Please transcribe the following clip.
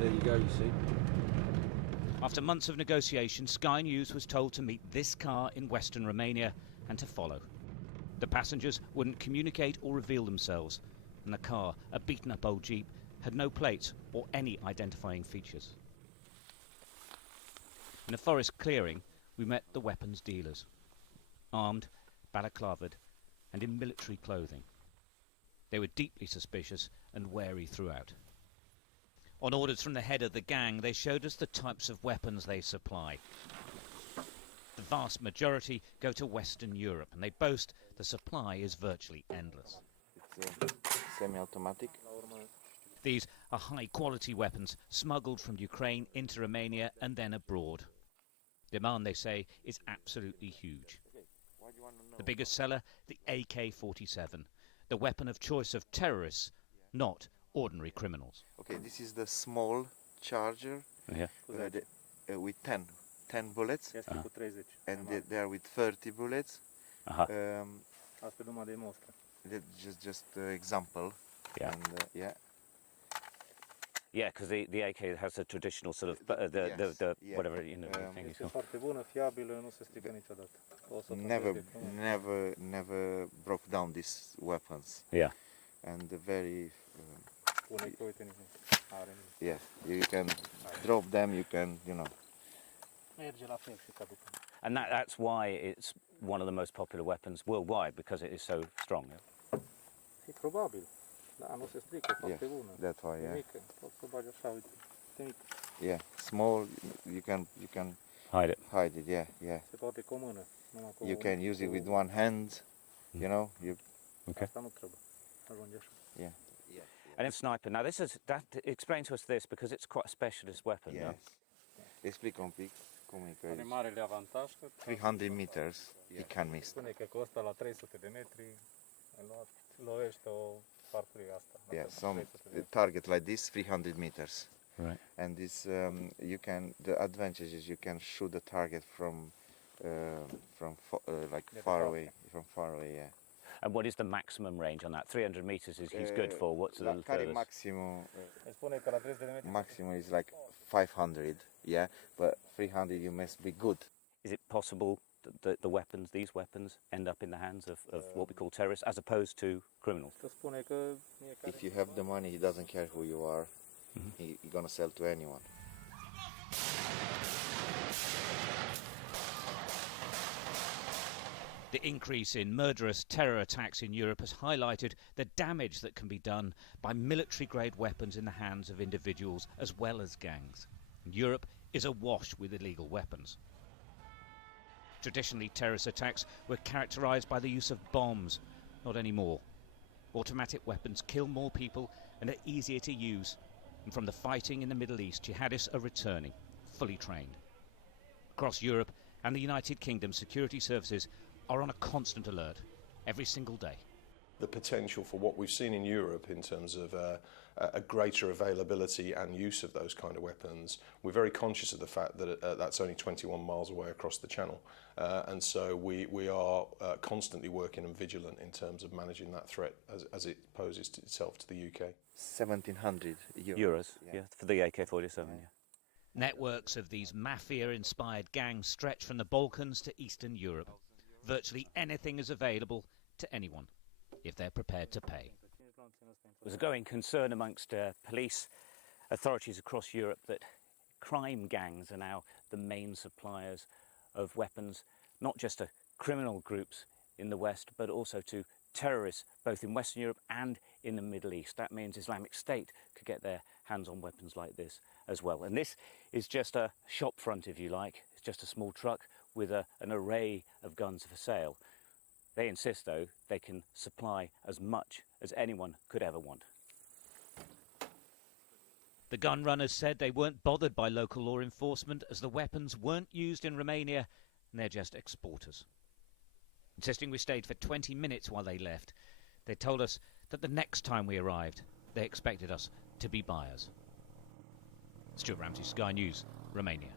There you go, you see. After months of negotiation, Sky News was told to meet this car in western Romania and to follow. The passengers wouldn't communicate or reveal themselves, and the car, a beaten-up old Jeep, had no plates or any identifying features. In a forest clearing, we met the weapons dealers, armed, balaclavaed, and in military clothing. They were deeply suspicious and wary throughout. On orders from the head of the gang, they showed us the types of weapons they supply. The vast majority go to Western Europe, and they boast the supply is virtually endless. It's semi-automatic. These are high-quality weapons smuggled from Ukraine into Romania and then abroad. Demand, they say, is absolutely huge. The biggest seller, the AK-47, the weapon of choice of terrorists, not ordinary criminals. Okay, this is the small charger with 10 bullets, and they are with 30 bullets. Just example. Yeah. And, yeah. Yeah, because the AK has a traditional sort of whatever, you know, thing. Este foarte bună, fiabilă, nu se strică niciodată. Never broke down these weapons. Yeah. And very yeah, you can drop them, you can, you know. And that's why it's one of the most popular weapons worldwide, because it is so strong. E probabil. Da, nu se strică, foarte bună. That's why, yeah. Mică, poți să bagi așa, uite. Mică. Yeah, small, you can hide it. Yeah. Se poate cu o mână. You can use it with one hand, you know. Okay. Asta nu trebuie. Ajunge așa. Yeah. And in sniper, now explain to us this, because it's quite a specialist weapon. Yes. Explică un pic cum e că Are marele avantaj că 300 meters he can miss. Spune că costă la 300 de metri, lovește o farfurie asta. Yeah, some target like this 300 meters. Right. And this the advantage is you can shoot the target from far away, yeah. And what is the maximum range on that? 300 meters is good for. What's the furthest? Maximum is like 500, yeah, but 300 you must be good. Is it possible that these weapons, end up in the hands of what we call terrorists, as opposed to criminals? If you have the money, he doesn't care who you are. He's gonna sell to anyone. The increase in murderous terror attacks in Europe has highlighted the damage that can be done by military-grade weapons in the hands of individuals as well as gangs. Europe is awash with illegal weapons. Traditionally, terrorist attacks were characterized by the use of bombs. Not anymore. Automatic weapons kill more people and are easier to use. And from the fighting in the Middle East, jihadists are returning, fully trained. Across Europe and the United Kingdom, security services are on a constant alert every single day. The potential for what we've seen in Europe in terms of a greater availability and use of those kind of weapons, we're very conscious of the fact that that's only 21 miles away across the channel. And so we are constantly working and vigilant in terms of managing that threat as it poses itself to the UK. 1,700 euros, yeah, for the AK-47, yeah. Networks of these mafia-inspired gangs stretch from the Balkans to Eastern Europe. Virtually anything is available to anyone, if they're prepared to pay. There's a growing concern amongst police authorities across Europe that crime gangs are now the main suppliers of weapons, not just to criminal groups in the West, but also to terrorists, both in Western Europe and in the Middle East. That means Islamic State could get their hands on weapons like this as well. And this is just a shop front, if you like. It's just a small truck with an array of guns for sale. They insist, though, they can supply as much as anyone could ever want. The gun runners said they weren't bothered by local law enforcement as the weapons weren't used in Romania and they're just exporters. Insisting we stayed for 20 minutes while they left, they told us that the next time we arrived, they expected us to be buyers. Stuart Ramsey, Sky News, Romania.